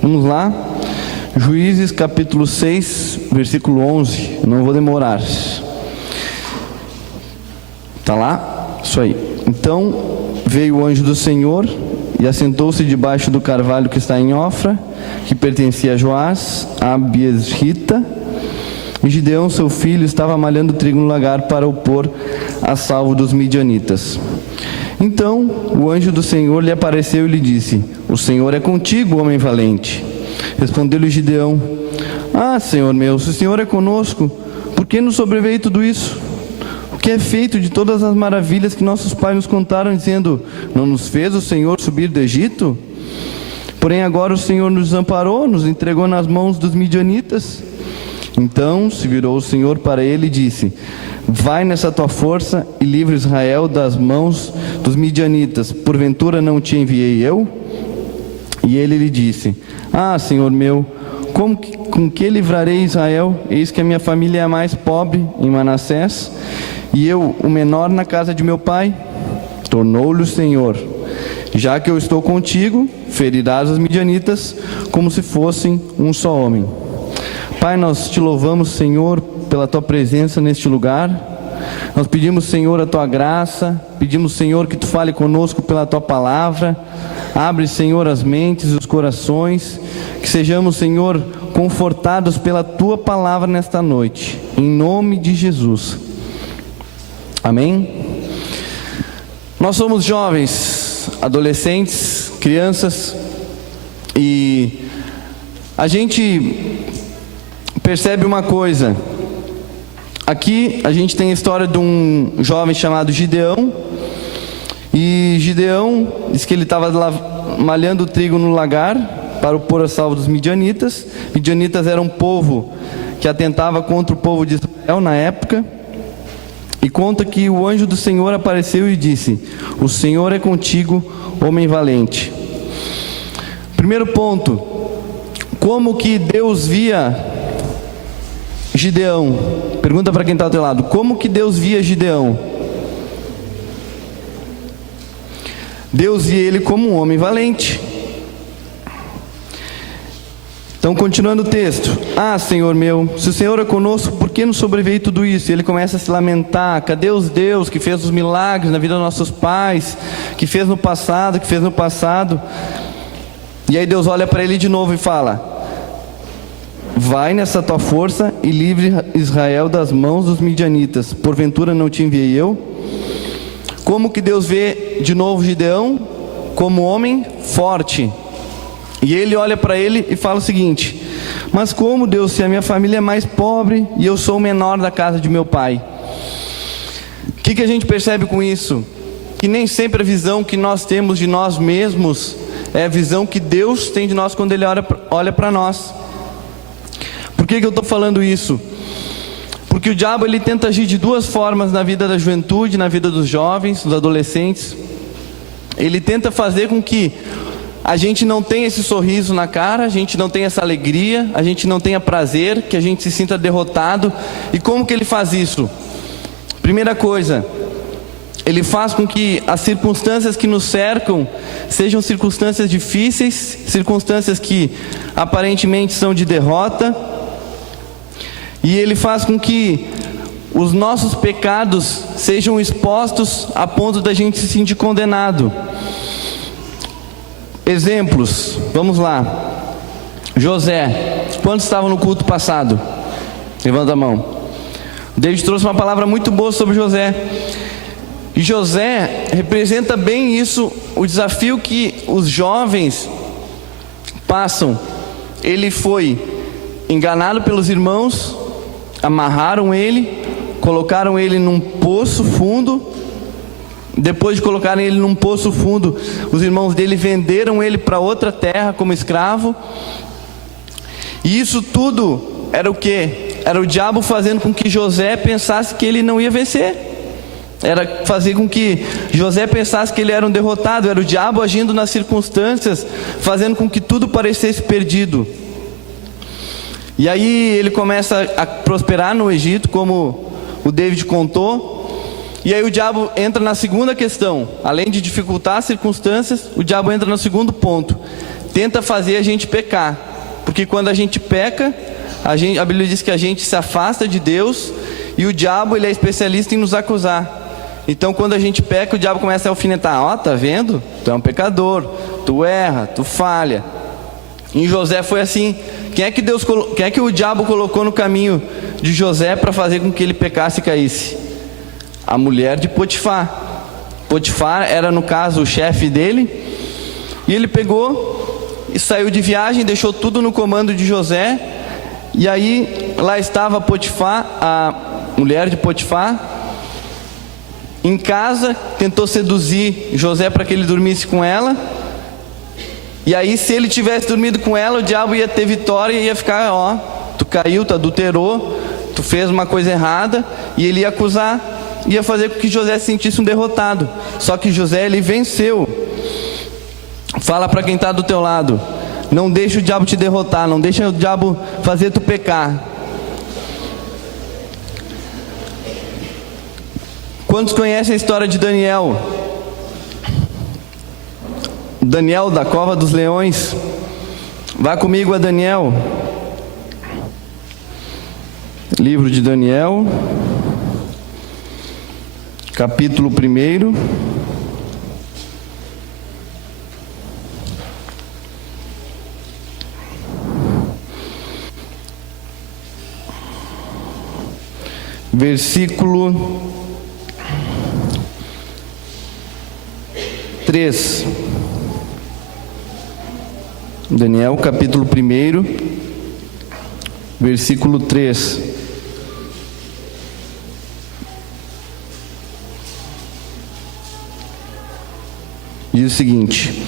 Vamos lá. Juízes capítulo 6, versículo 11. Não vou demorar. Está lá? Isso aí. Então veio o anjo do Senhor e assentou-se debaixo do carvalho que está em Ofra, que pertencia a Joás, a Abiesrita. E Gideão, seu filho, estava malhando trigo no lagar para o pôr a salvo dos midianitas. Então o anjo do Senhor lhe apareceu e lhe disse: O Senhor é contigo, homem valente. Respondeu-lhe Gideão: Ah, Senhor meu, se o Senhor é conosco, por que nos sobreveio tudo isso? O que é feito de todas as maravilhas que nossos pais nos contaram, dizendo: Não nos fez o Senhor subir do Egito? Porém agora o Senhor nos desamparou, nos entregou nas mãos dos midianitas. Então se virou o Senhor para ele e disse: Vai nessa tua força e livra Israel das mãos dos midianitas. Porventura não te enviei eu? E ele lhe disse: Ah, Senhor meu, com que livrarei Israel? Eis que a minha família é a mais pobre em Manassés, e eu o menor na casa de meu pai. Tornou-lhe o Senhor: Já que eu estou contigo, ferirás os midianitas como se fossem um só homem. Pai, nós te louvamos, Senhor, pela tua presença neste lugar. Nós pedimos, Senhor, a tua graça. Pedimos, Senhor, que tu fale conosco pela tua palavra. Abre, Senhor, as mentes e os corações. Que sejamos, Senhor, confortados pela tua palavra nesta noite. Em nome de Jesus. Amém? Nós somos jovens, adolescentes, crianças, e a gente percebe uma coisa. Aqui a gente tem a história de um jovem chamado Gideão. E Gideão diz que ele estava malhando trigo no lagar para o pôr a salvo dos midianitas. Midianitas era um povo que atentava contra o povo de Israel na época. E conta que o anjo do Senhor apareceu e disse: O Senhor é contigo, homem valente. Primeiro ponto: como que Deus via Gideão? Pergunta para quem está ao teu lado: como que Deus via Gideão? Deus via ele como um homem valente. Então, continuando o texto: Ah, Senhor meu, se o Senhor é conosco, por que nos sobreveio tudo isso? E ele começa a se lamentar: cadê os Deus que fez os milagres na vida dos nossos pais, que fez no passado? E aí Deus olha para ele de novo e fala: Vai nessa tua força e livre Israel das mãos dos midianitas. Porventura não te enviei eu? Como que Deus vê de novo Gideão? Como homem forte. E ele olha para ele e fala o seguinte: Mas como, Deus, se a minha família é mais pobre e eu sou o menor da casa de meu pai? O que a gente percebe com isso? Que nem sempre a visão que nós temos de nós mesmos é a visão que Deus tem de nós quando Ele olha para nós. Por que eu estou falando isso? Porque o diabo ele tenta agir de duas formas na vida da juventude, na vida dos jovens, dos adolescentes. Ele tenta fazer com que a gente não tenha esse sorriso na cara, a gente não tenha essa alegria, a gente não tenha prazer, que a gente se sinta derrotado. E como que ele faz isso? Primeira coisa, ele faz com que as circunstâncias que nos cercam sejam circunstâncias difíceis, circunstâncias que aparentemente são de derrota. E ele faz com que os nossos pecados sejam expostos a ponto da gente se sentir condenado. Exemplos, vamos lá. José, quantos estavam no culto passado? Levanta a mão. David trouxe uma palavra muito boa sobre José. E José representa bem isso, o desafio que os jovens passam. Ele foi enganado pelos irmãos, amarraram ele, colocaram ele num poço fundo. Depois de colocarem ele num poço fundo, os irmãos dele venderam ele para outra terra como escravo. E isso tudo era o quê? Era o diabo fazendo com que José pensasse que ele não ia vencer. Era fazer com que José pensasse que ele era um derrotado. Era o diabo agindo nas circunstâncias, fazendo com que tudo parecesse perdido. E aí ele começa a prosperar no Egito, como o David contou. E aí o diabo entra na segunda questão. Além de dificultar as circunstâncias, o diabo entra no segundo ponto: tenta fazer a gente pecar. Porque quando a gente peca, a Bíblia diz que a gente se afasta de Deus, e o diabo, ele é especialista em nos acusar. Então quando a gente peca, o diabo começa a alfinetar: ó, tá vendo? Tu é um pecador, tu erra, tu falha. Em José foi assim. Quem é que o diabo colocou no caminho de José para fazer com que ele pecasse e caísse? A mulher de Potifar. Potifar era, no caso, o chefe dele, e ele pegou e saiu de viagem, deixou tudo no comando de José. E aí lá estava Potifar, a mulher de Potifar, em casa, tentou seduzir José para que ele dormisse com ela. E aí, se ele tivesse dormido com ela, o diabo ia ter vitória e ia ficar: ó, tu caiu, tu adulterou, tu fez uma coisa errada. E ele ia acusar, ia fazer com que José se sentisse um derrotado. Só que José, ele venceu. Fala para quem está do teu lado: não deixa o diabo te derrotar, não deixa o diabo fazer tu pecar. Quantos conhecem a história de Daniel? Daniel da cova dos leões. Vá comigo a Daniel. Livro de Daniel, capítulo 1. Versículo 3. Daniel, capítulo 1, versículo 3. Diz o seguinte: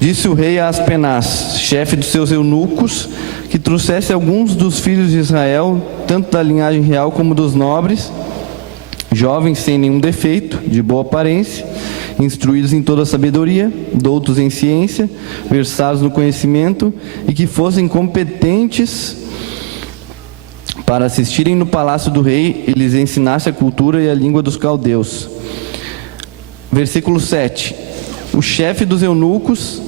disse o rei a Aspenaz, chefe dos seus eunucos, que trouxesse alguns dos filhos de Israel, tanto da linhagem real como dos nobres, jovens sem nenhum defeito, de boa aparência, instruídos em toda a sabedoria, doutos em ciência, versados no conhecimento, e que fossem competentes para assistirem no palácio do rei e lhes ensinasse a cultura e a língua dos caldeus. Versículo 7. O chefe dos eunucos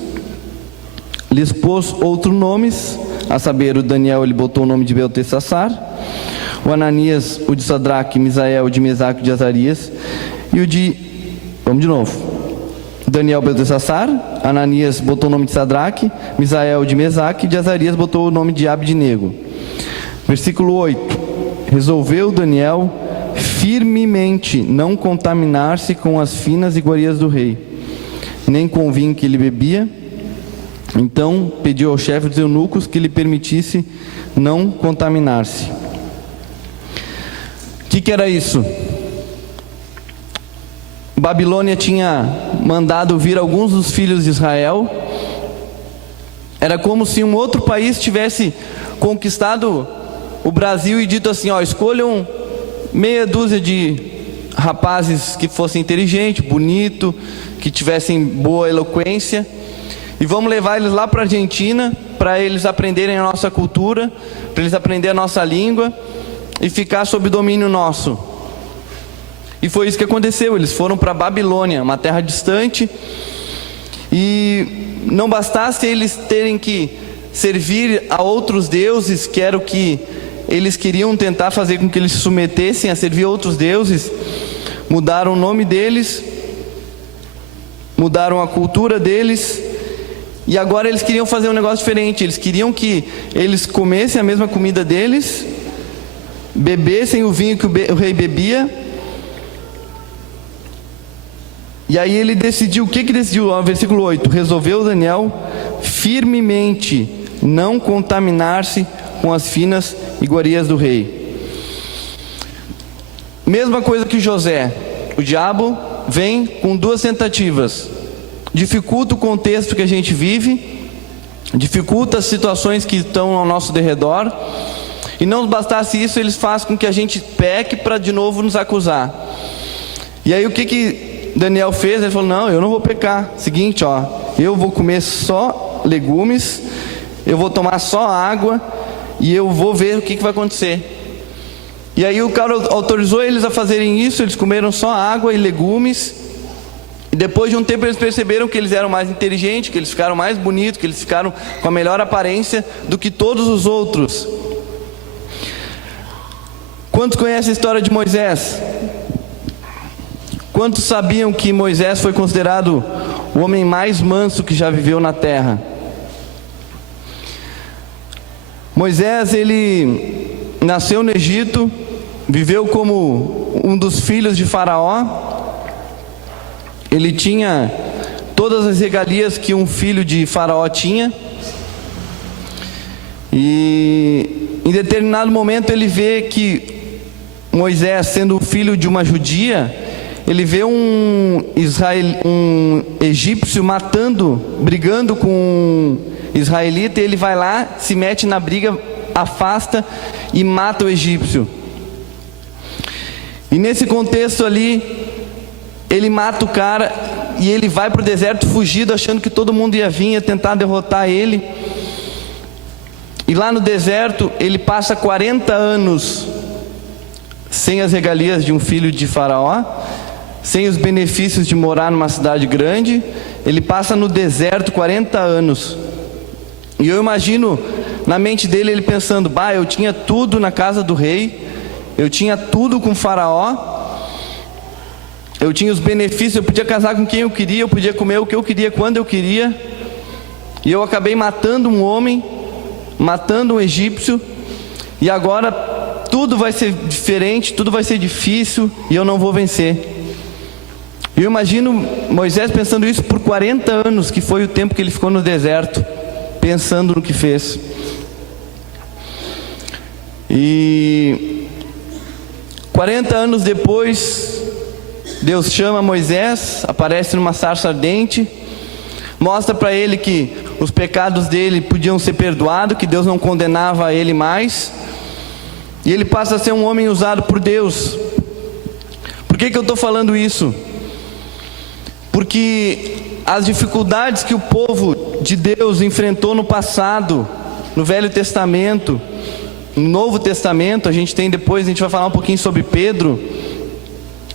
lhes pôs outros nomes, a saber, o Daniel, ele botou o nome de Beltessassar, o Ananias, o de Sadraque, Misael, o de Mesaque, o de Azarias, e o de... Vamos de novo. Daniel, Beltessassar, Ananias botou o nome de Sadraque, Misael de Mesaque, e de Azarias botou o nome de Abednego. Versículo 8. Resolveu Daniel firmemente não contaminar-se com as finas iguarias do rei, nem com o vinho que ele bebia. Então pediu ao chefe dos eunucos que lhe permitisse não contaminar-se. O que era isso? Babilônia tinha mandado vir alguns dos filhos de Israel. Era como se um outro país tivesse conquistado o Brasil e dito assim: ó, escolham meia dúzia de rapazes que fossem inteligentes, bonitos, que tivessem boa eloquência, e vamos levar eles lá para a Argentina, para eles aprenderem a nossa cultura, para eles aprenderem a nossa língua e ficar sob domínio nosso. E foi isso que aconteceu. Eles foram para Babilônia, uma terra distante, e não bastasse eles terem que servir a outros deuses, que era o que eles queriam tentar fazer com que eles se submetessem a servir a outros deuses, mudaram o nome deles, mudaram a cultura deles, e agora eles queriam fazer um negócio diferente. Eles queriam que eles comessem a mesma comida deles, bebessem o vinho que o rei bebia. E aí ele decidiu, o que decidiu? Versículo 8, resolveu Daniel firmemente não contaminar-se com as finas iguarias do rei. Mesma coisa que José, o diabo vem com duas tentativas: dificulta o contexto que a gente vive, dificulta as situações que estão ao nosso derredor, e não bastasse isso, eles fazem com que a gente peque para de novo nos acusar. E aí o que Daniel fez? Ele falou: não, eu não vou pecar. Seguinte, ó, eu vou comer só legumes, eu vou tomar só água, e eu vou ver o que vai acontecer. E aí o cara autorizou eles a fazerem isso. Eles comeram só água e legumes, E depois de um tempo eles perceberam que eles eram mais inteligentes, que eles ficaram mais bonitos, que eles ficaram com a melhor aparência do que todos os outros. Quantos conhecem a história de Moisés? Quantos sabiam que Moisés foi considerado o homem mais manso que já viveu na terra? Moisés, ele nasceu no Egito, viveu como um dos filhos de Faraó. Ele tinha todas as regalias que um filho de Faraó tinha. E em determinado momento ele vê que Moisés, sendo filho de uma judia, ele vê um egípcio brigando com um israelita, e ele vai lá, se mete na briga, afasta e mata o egípcio. E nesse contexto ali, ele mata o cara e ele vai para o deserto fugido, achando que todo mundo ia vir, ia tentar derrotar ele. E lá no deserto ele passa 40 anos sem as regalias de um filho de Faraó, sem os benefícios de morar numa cidade grande. Ele passa no deserto 40 anos. E eu imagino na mente dele ele pensando: bah, eu tinha tudo na casa do rei, eu tinha tudo com Faraó, eu tinha os benefícios, eu podia casar com quem eu queria, eu podia comer o que eu queria, quando eu queria, e eu acabei matando um homem, matando um egípcio, e agora tudo vai ser diferente, tudo vai ser difícil, e eu não vou vencer. Eu imagino Moisés pensando isso por 40 anos, que foi o tempo que ele ficou no deserto, pensando no que fez. E 40 anos depois, Deus chama Moisés, aparece numa sarça ardente, mostra para ele que os pecados dele podiam ser perdoados, que Deus não condenava ele mais, e ele passa a ser um homem usado por Deus. Por que eu estou falando isso? Porque as dificuldades que o povo de Deus enfrentou no passado, no Velho Testamento, no Novo Testamento, a gente vai falar um pouquinho sobre Pedro,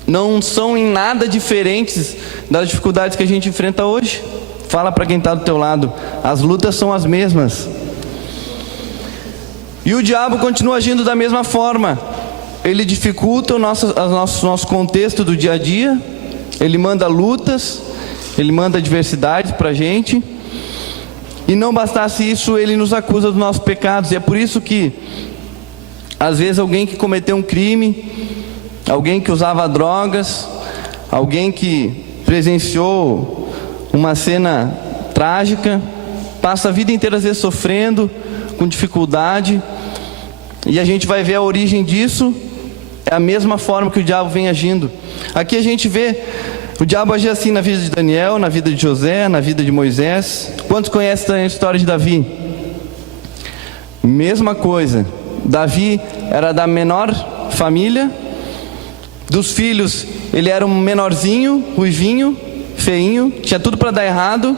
não são em nada diferentes das dificuldades que a gente enfrenta hoje. Fala para quem está do teu lado, as lutas são as mesmas. E o diabo continua agindo da mesma forma. Ele dificulta o nosso contexto do dia a dia, ele manda lutas, ele manda adversidades para a gente. E não bastasse isso, ele nos acusa dos nossos pecados. E é por isso que às vezes alguém que cometeu um crime, alguém que usava drogas, alguém que presenciou uma cena trágica, passa a vida inteira às vezes sofrendo, com dificuldade, e a gente vai ver a origem disso, é a mesma forma que o diabo vem agindo. Aqui a gente vê o diabo agir assim na vida de Daniel, na vida de José, na vida de Moisés. Quantos conhecem a história de Davi? Mesma coisa. Davi era da menor família. Dos filhos, ele era um menorzinho, ruivinho, feinho, tinha tudo para dar errado.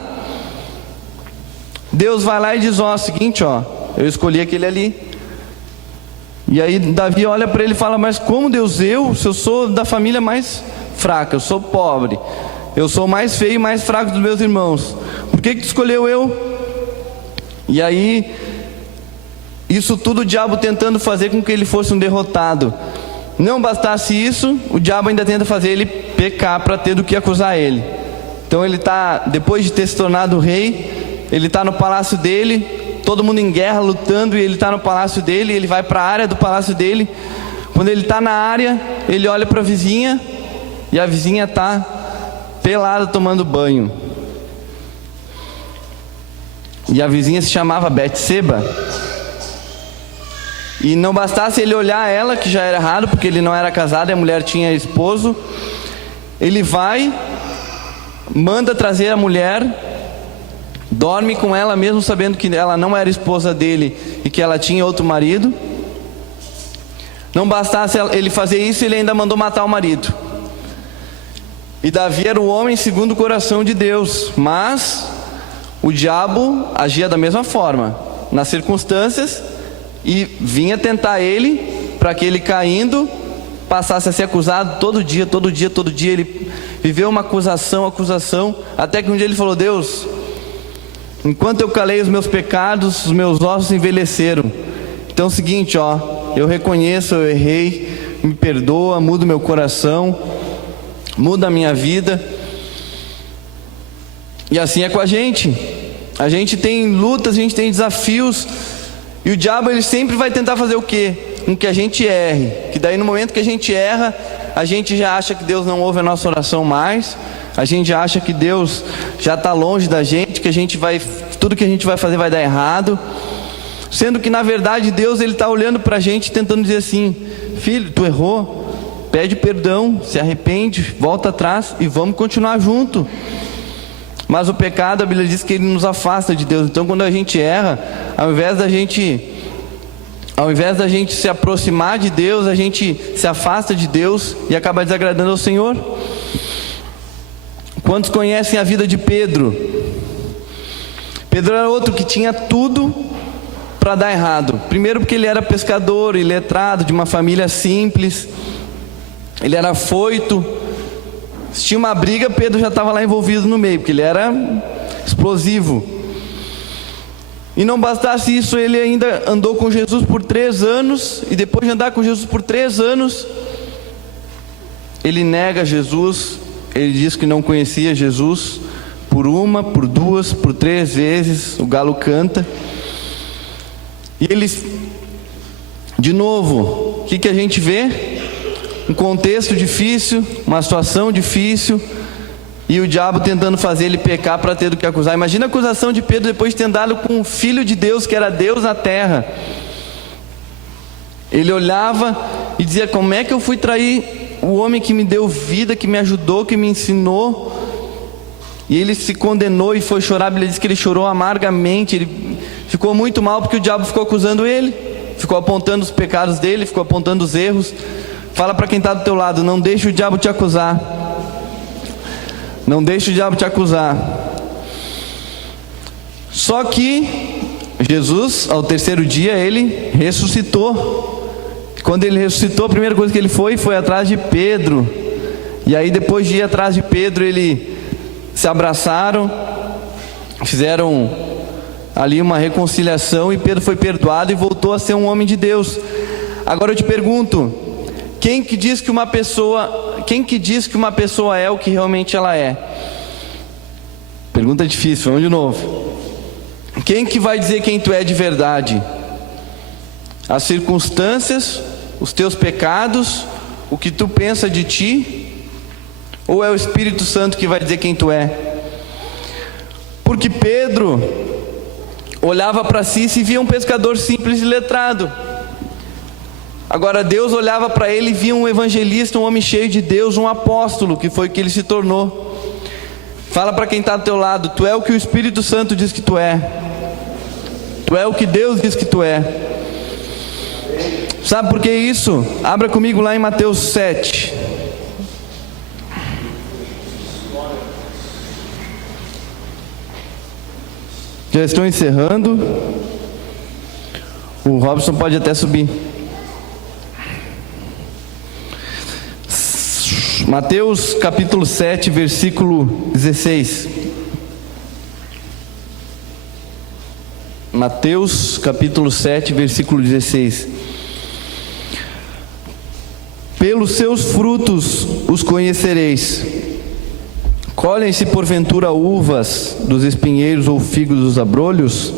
Deus vai lá e diz: ó, seguinte, ó, eu escolhi aquele ali. E aí Davi olha para ele e fala: mas como Deus, se eu sou da família mais fraca, eu sou pobre, eu sou mais feio e mais fraco dos meus irmãos, por que tu escolheu eu? E aí, isso tudo o diabo tentando fazer com que ele fosse um derrotado. Não bastasse isso, o diabo ainda tenta fazer ele pecar para ter do que acusar ele. Então ele está, depois de ter se tornado rei, ele está no palácio dele, todo mundo em guerra, lutando, e ele está no palácio dele, ele vai para a área do palácio dele. Quando ele está na área, ele olha para a vizinha, e a vizinha está pelada tomando banho. E a vizinha se chamava Betseba. E não bastasse ele olhar ela, que já era errado, porque ele não era casado e a mulher tinha esposo, ele vai, manda trazer a mulher, dorme com ela mesmo sabendo que ela não era esposa dele e que ela tinha outro marido. Não bastasse ele fazer isso, ele ainda mandou matar o marido. E Davi era o homem segundo o coração de Deus, mas o diabo agia da mesma forma, nas circunstâncias, e vinha tentar ele, para que ele caindo, passasse a ser acusado todo dia, viveu uma acusação, até que um dia ele falou: Deus, enquanto eu calei os meus pecados, os meus ossos envelheceram. Então é o seguinte, eu reconheço, eu errei, me perdoa, muda o meu coração, muda a minha vida. E assim é com a gente. A gente tem lutas, a gente tem desafios, e o diabo ele sempre vai tentar fazer o quê? Com que a gente erre. Que daí no momento que a gente erra, a gente já acha que Deus não ouve a nossa oração mais. A gente já acha que Deus já está longe da gente, que tudo que a gente vai fazer vai dar errado. Sendo que na verdade Deus ele está olhando para a gente tentando dizer assim: filho, tu errou, pede perdão, se arrepende, volta atrás e vamos continuar junto. Mas o pecado, a Bíblia diz que ele nos afasta de Deus. Então quando a gente erra, ao invés da gente se aproximar de Deus, a gente se afasta de Deus e acaba desagradando ao Senhor. Quantos conhecem a vida de Pedro? Pedro era outro que tinha tudo para dar errado. Primeiro porque ele era pescador, iletrado, de uma família simples. Ele era afoito. Se tinha uma briga, Pedro já estava lá envolvido no meio, porque ele era explosivo. E não bastasse isso, ele ainda andou com Jesus por 3 anos, e depois de andar com Jesus por 3 anos, ele nega Jesus. Ele diz que não conhecia Jesus, por 1, por 2, por 3 vezes, o galo canta. E eles, de novo, o que a gente vê? Um contexto difícil, uma situação difícil, e o diabo tentando fazer ele pecar para ter do que acusar. Imagina a acusação de Pedro depois de ter andado com o Filho de Deus, que era Deus na terra. Ele olhava e dizia: como é que eu fui trair o homem que me deu vida, que me ajudou, que me ensinou? E ele se condenou e foi chorar. A Bíblia diz que ele chorou amargamente. Ele ficou muito mal porque o diabo ficou acusando ele, ficou apontando os pecados dele, ficou apontando os erros. Fala para quem está do teu lado: não deixe o diabo te acusar. Não deixe o diabo te acusar. Só que Jesus, ao 3º dia, ele ressuscitou. Quando ele ressuscitou, a primeira coisa que ele foi atrás de Pedro. E aí depois de ir atrás de Pedro, eles se abraçaram, fizeram ali uma reconciliação, e Pedro foi perdoado e voltou a ser um homem de Deus. Agora eu te pergunto: quem que diz que uma pessoa é o que realmente ela é? Pergunta difícil, vamos de novo. Quem que vai dizer quem tu é de verdade? As circunstâncias, os teus pecados, o que tu pensa de ti? Ou é o Espírito Santo que vai dizer quem tu é? Porque Pedro olhava para si e se via um pescador simples e letrado. Agora Deus olhava para ele e via um evangelista, um homem cheio de Deus, um apóstolo, que foi o que ele se tornou. Fala para quem está do teu lado: tu é o que o Espírito Santo diz que tu é. Tu é o que Deus diz que tu é. Sabe por que isso? Abra comigo lá em Mateus 7. Já estou encerrando. O Robson pode até subir. Mateus capítulo 7, versículo 16. Mateus capítulo 7, versículo 16. Pelos seus frutos os conhecereis. Colhem-se porventura uvas dos espinheiros ou figos dos abrolhos?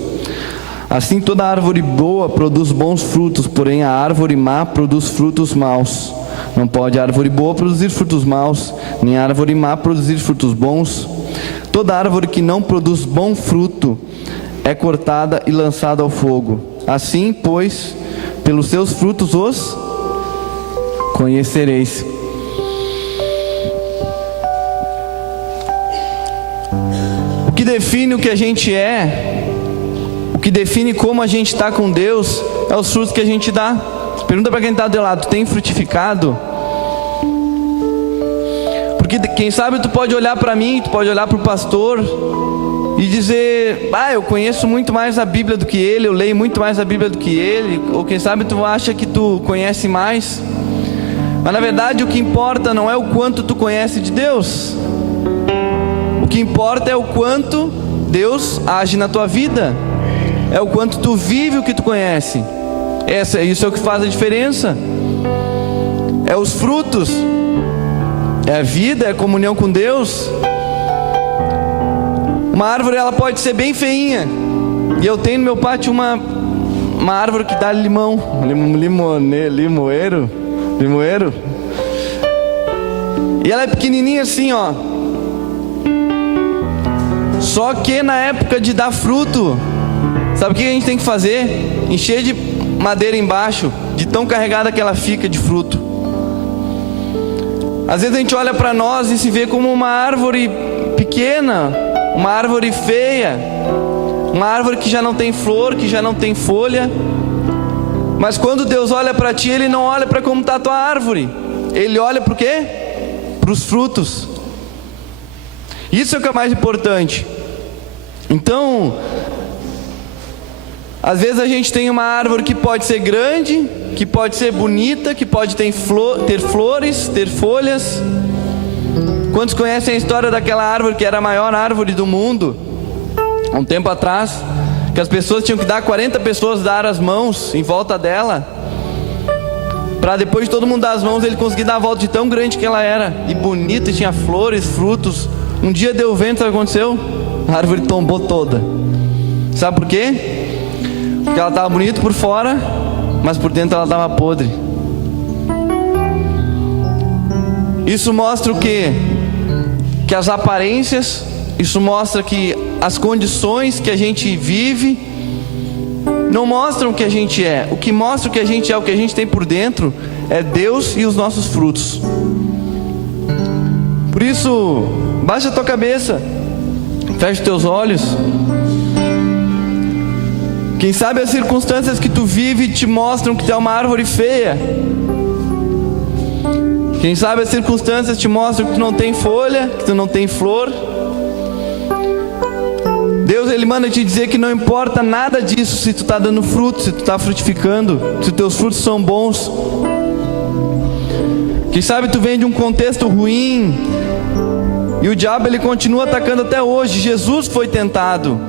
Assim toda árvore boa produz bons frutos, porém a árvore má produz frutos maus. Não pode a árvore boa produzir frutos maus, nem a árvore má produzir frutos bons. Toda árvore que não produz bom fruto é cortada e lançada ao fogo. Assim, pois, pelos seus frutos os conhecereis. O que define o que a gente é, o que define como a gente está com Deus, é os frutos que a gente dá. Pergunta para quem está do teu lado: tu tem frutificado? Porque quem sabe tu pode olhar para mim, tu pode olhar para o pastor e dizer: eu conheço muito mais a Bíblia do que ele, eu leio muito mais a Bíblia do que ele. Ou quem sabe tu acha que tu conhece mais. Mas na verdade o que importa não é o quanto tu conhece de Deus. O que importa é o quanto Deus age na tua vida. É o quanto tu vive o que tu conhece. Isso é o que faz a diferença. É os frutos. É a vida, é a comunhão com Deus. Uma árvore, ela pode ser bem feinha. E eu tenho no meu pátio uma árvore que dá limão. Limoeiro. E ela é pequenininha assim, ó. Só que na época de dar fruto, sabe o que a gente tem que fazer? Encher de madeira embaixo, de tão carregada que ela fica de fruto. Às vezes a gente olha para nós e se vê como uma árvore pequena, uma árvore feia, uma árvore que já não tem flor, que já não tem folha. Mas quando Deus olha para ti, Ele não olha para como está a tua árvore. Ele olha para o quê? Para os frutos. Isso é o que é mais importante. Então, às vezes a gente tem uma árvore que pode ser grande, que pode ser bonita, que pode ter flores, ter folhas. Quantos conhecem a história daquela árvore que era a maior árvore do mundo? Há um tempo atrás, que as pessoas tinham que dar 40 pessoas dar as mãos em volta dela, para depois de todo mundo dar as mãos, ele conseguir dar a volta de tão grande que ela era, e bonita, e tinha flores, frutos. Um dia deu vento, sabe o que aconteceu? A árvore tombou toda. Sabe por quê? Porque ela estava bonita por fora, mas por dentro ela estava podre. Isso mostra o quê? Que as aparências, isso mostra que as condições que a gente vive não mostram o que a gente é. O que mostra o que a gente é, o que a gente tem por dentro, é Deus e os nossos frutos. Por isso, baixa a tua cabeça, fecha os teus olhos. Quem sabe as circunstâncias que tu vive te mostram que tu é uma árvore feia. Quem sabe as circunstâncias te mostram que tu não tem folha, que tu não tem flor. Deus, Ele manda te dizer que não importa nada disso se tu está dando fruto, se tu está frutificando, se os teus frutos são bons. Quem sabe tu vem de um contexto ruim e o diabo ele continua atacando até hoje. Jesus foi tentado.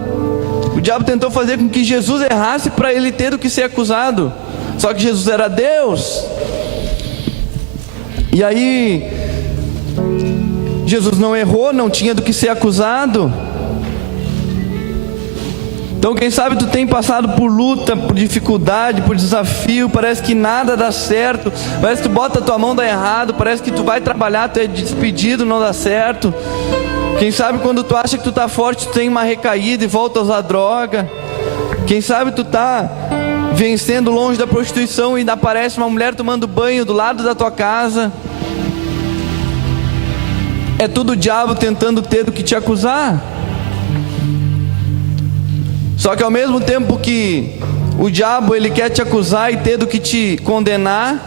O diabo tentou fazer com que Jesus errasse para ele ter do que ser acusado. Só que Jesus era Deus. E aí Jesus não errou, não tinha do que ser acusado. Então quem sabe tu tem passado por luta, por dificuldade, por desafio, parece que nada dá certo, parece que tu bota a tua mão, dá errado, parece que tu vai trabalhar, tu é despedido, não dá certo. Quem sabe quando tu acha que tu tá forte, tu tem uma recaída e volta a usar droga. Quem sabe tu tá vencendo longe da prostituição e ainda aparece uma mulher tomando banho do lado da tua casa. É tudo o diabo tentando ter do que te acusar. Só que ao mesmo tempo que o diabo ele quer te acusar e ter do que te condenar,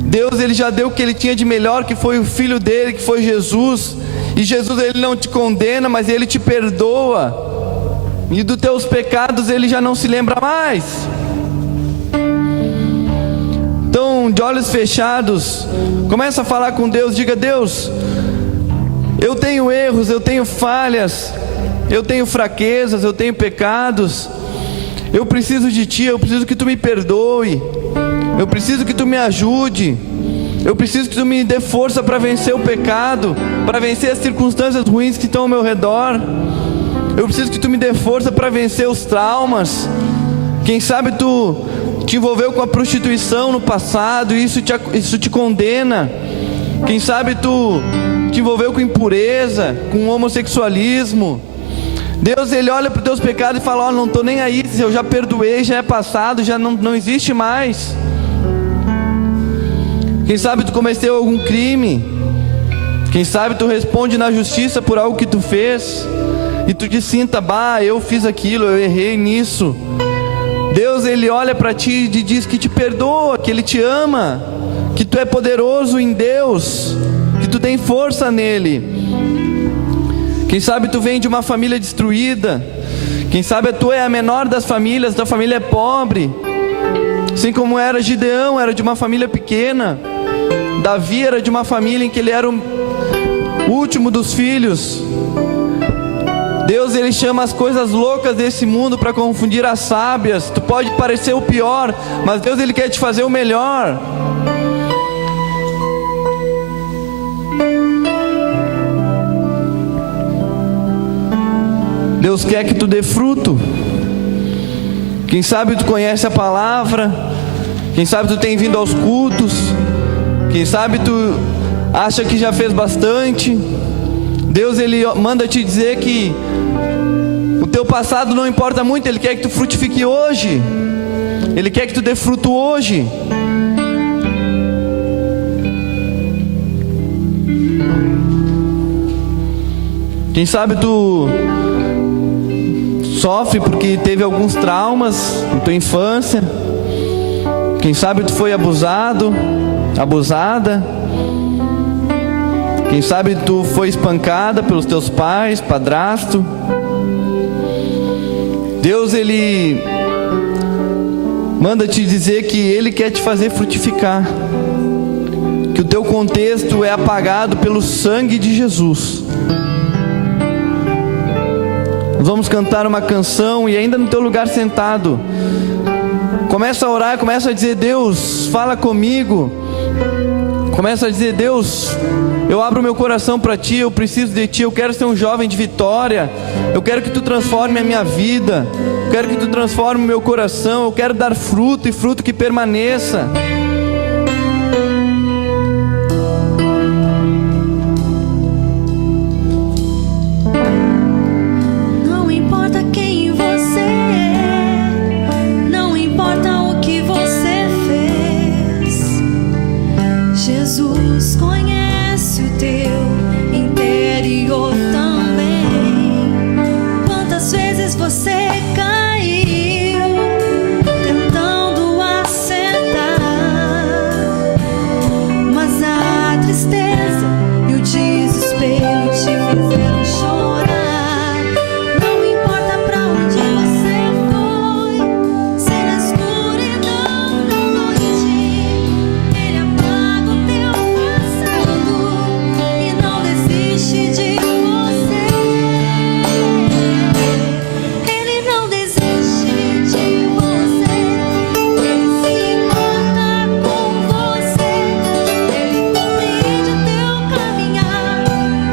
Deus ele já deu o que ele tinha de melhor, que foi o Filho dele, que foi Jesus. E Jesus ele não te condena, mas ele te perdoa. E dos teus pecados ele já não se lembra mais. Então, de olhos fechados, começa a falar com Deus, diga: Deus, eu tenho erros, eu tenho falhas, eu tenho fraquezas, eu tenho pecados. Eu preciso de Ti, eu preciso que Tu me perdoe. Eu preciso que Tu me ajude. Eu preciso que Tu me dê força para vencer o pecado, para vencer as circunstâncias ruins que estão ao meu redor. Eu preciso que Tu me dê força para vencer os traumas. Quem sabe Tu te envolveu com a prostituição no passado e isso te condena. Quem sabe Tu te envolveu com impureza, com homossexualismo. Deus ele olha para os teus pecados e fala: não estou nem aí, eu já perdoei, já é passado, já não existe mais. Quem sabe tu cometeu algum crime, quem sabe tu responde na justiça por algo que tu fez, e tu te sinta: eu fiz aquilo, eu errei nisso. Deus ele olha para ti e diz que te perdoa, que Ele te ama, que tu é poderoso em Deus, que tu tem força nele. Quem sabe tu vem de uma família destruída, quem sabe a tua é a menor das famílias, tua família é pobre, assim como era Gideão, era de uma família pequena. Davi era de uma família em que ele era o último dos filhos. Deus, ele chama as coisas loucas desse mundo para confundir as sábias. Tu pode parecer o pior, mas Deus, ele quer te fazer o melhor. Deus quer que tu dê fruto. Quem sabe tu conhece a palavra, quem sabe tu tem vindo aos cultos, quem sabe tu acha que já fez bastante. Deus, ele manda te dizer que o teu passado não importa muito. Ele quer que tu frutifique hoje. Ele quer que tu dê fruto hoje. Quem sabe tu sofre porque teve alguns traumas na tua infância. Quem sabe tu foi abusado, abusada. Quem sabe tu foi espancada pelos teus pais, padrasto. Deus, ele manda te dizer que ele quer te fazer frutificar, que o teu contexto é apagado pelo sangue de Jesus. Nós vamos cantar uma canção e ainda no teu lugar sentado, começa a orar, começa a dizer: Deus, fala comigo. Começa a dizer: Deus, eu abro meu coração para Ti, eu preciso de Ti, eu quero ser um jovem de vitória, eu quero que Tu transforme a minha vida, eu quero que Tu transforme o meu coração, eu quero dar fruto e fruto que permaneça. Jesus conhece o teu interior também. Quantas vezes você caiu tentando assentar, mas a tristeza e o desespero te fizeram chorar. Não importa pra onde você foi, se na escuridão da noite Ele apaga o teu passado e não desiste de você. Ele não desiste de você. Ele se importa com você. Ele compreende o teu caminhar.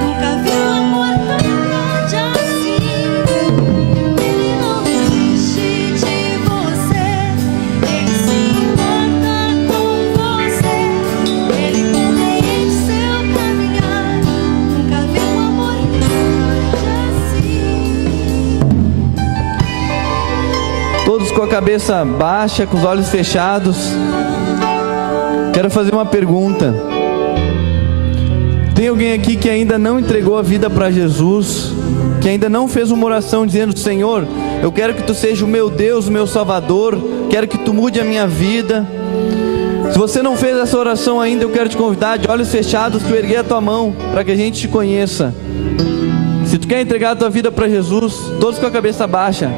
Nunca viu amor tão grande assim. Ele não desiste de você. Ele se importa com você. Ele compreende seu caminhar. Nunca viu amor tão grande assim. Todos com a cabeça baixa, com os olhos fechados. Quero fazer uma pergunta. Tem alguém aqui que ainda não entregou a vida para Jesus, que ainda não fez uma oração dizendo: Senhor, eu quero que Tu seja o meu Deus, o meu Salvador, quero que Tu mude a minha vida? Se você não fez essa oração ainda, eu quero te convidar, de olhos fechados, tu erguer a tua mão para que a gente te conheça. Se tu quer entregar a tua vida para Jesus, todos com a cabeça baixa.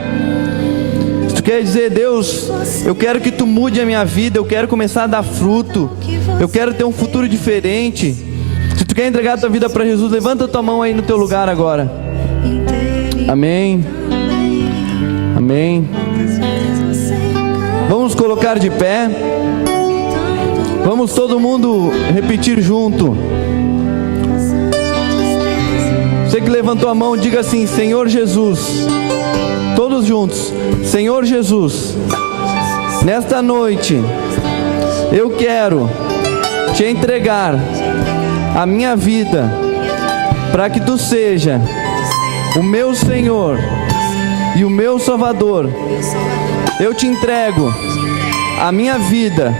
Se tu quer dizer: Deus, eu quero que Tu mude a minha vida, eu quero começar a dar fruto, eu quero ter um futuro diferente. Se tu quer entregar a tua vida para Jesus, levanta a tua mão aí no teu lugar agora. Amém. Amém. Vamos colocar de pé. Vamos todo mundo repetir junto. Você que levantou a mão, diga assim: Senhor Jesus. Todos juntos: Senhor Jesus, nesta noite eu quero Te entregar a minha vida, para que Tu seja o meu Senhor e o meu Salvador. Eu Te entrego a minha vida.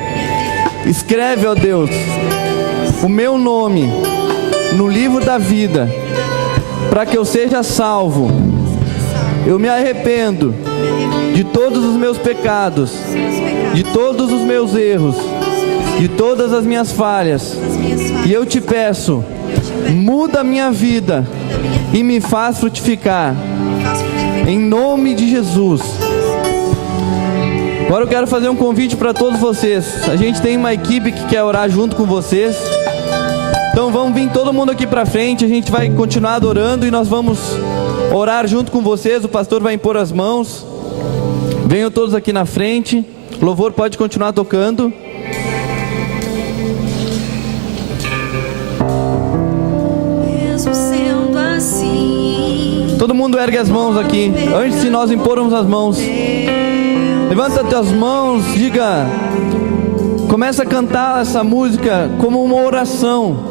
Escreve, ó Deus, o meu nome no livro da vida, para que eu seja salvo. Eu me arrependo de todos os meus pecados, de todos os meus erros, de todas as minhas falhas. E eu Te peço, muda a minha vida e me faz frutificar, em nome de Jesus. Agora eu quero fazer um convite para todos vocês. A gente tem uma equipe que quer orar junto com vocês. Então vamos vir todo mundo aqui para frente, a gente vai continuar adorando e nós vamos orar junto com vocês. O pastor vai impor as mãos. Venham todos aqui na frente. O louvor pode continuar tocando. Mesmo sendo assim, Todo mundo ergue as mãos aqui. Antes de nós impormos as mãos, levanta tuas mãos, diga, começa a cantar essa música como uma oração.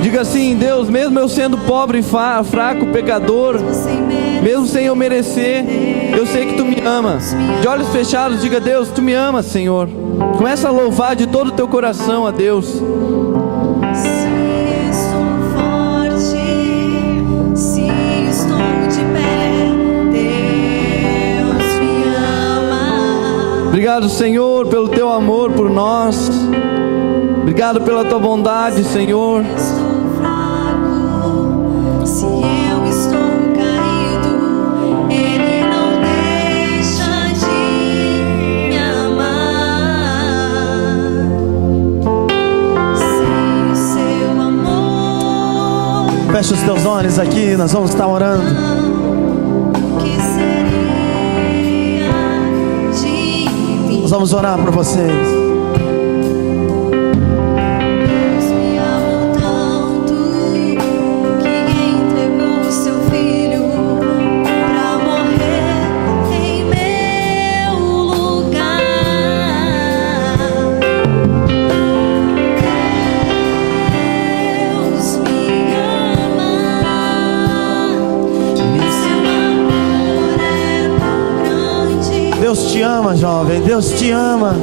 Diga assim: Deus, mesmo eu sendo pobre, fraco, pecador, mesmo sem eu merecer, eu sei que Tu me amas. De olhos fechados, diga: Deus, Tu me amas, Senhor. Começa a louvar de todo o teu coração a Deus. se estou forte, se estou de pé, Deus me ama. Obrigado, Senhor, pelo Teu amor por nós. Obrigado pela Tua bondade, Senhor. Estou fraco, se eu estou caído, Ele não deixa de me amar. Sem o Seu amor, Fecha os teus olhos aqui, nós vamos estar orando. que seria de mim? Nós vamos orar por vocês. Deus me amou tanto que entregou o Seu Filho pra morrer em meu lugar. Deus me ama, e Seu amor é tão grande. Deus te ama, jovem, Deus te ama.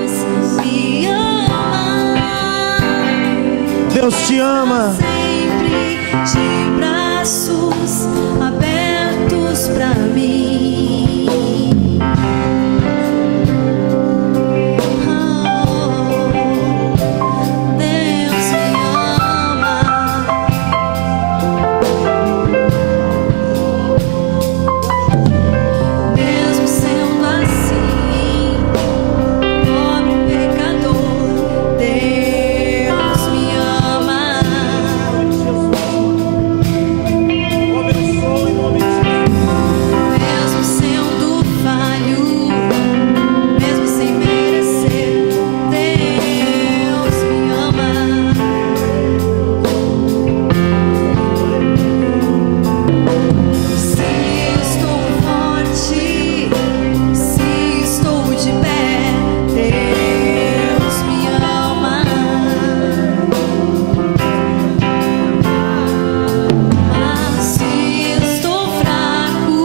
Deus me ama, Deus te ama. sempre de braços abertos pra mim. Deus me ama. Mesmo sendo assim, pobre pecador, Deus me ama. Mesmo sendo falho, mesmo sem merecer, Deus me ama. Se estou forte, se estou de pé, Deus me ama. Mas se estou fraco,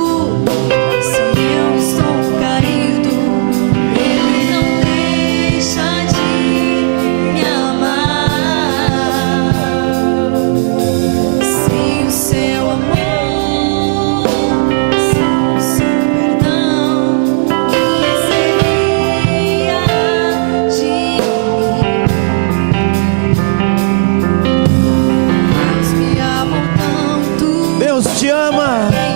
se eu estou caído, Ele não deixa de me amar. Sem o Seu amor, sem o Seu perdão, que seria de mim? Deus me amou tanto. Deus te ama. Que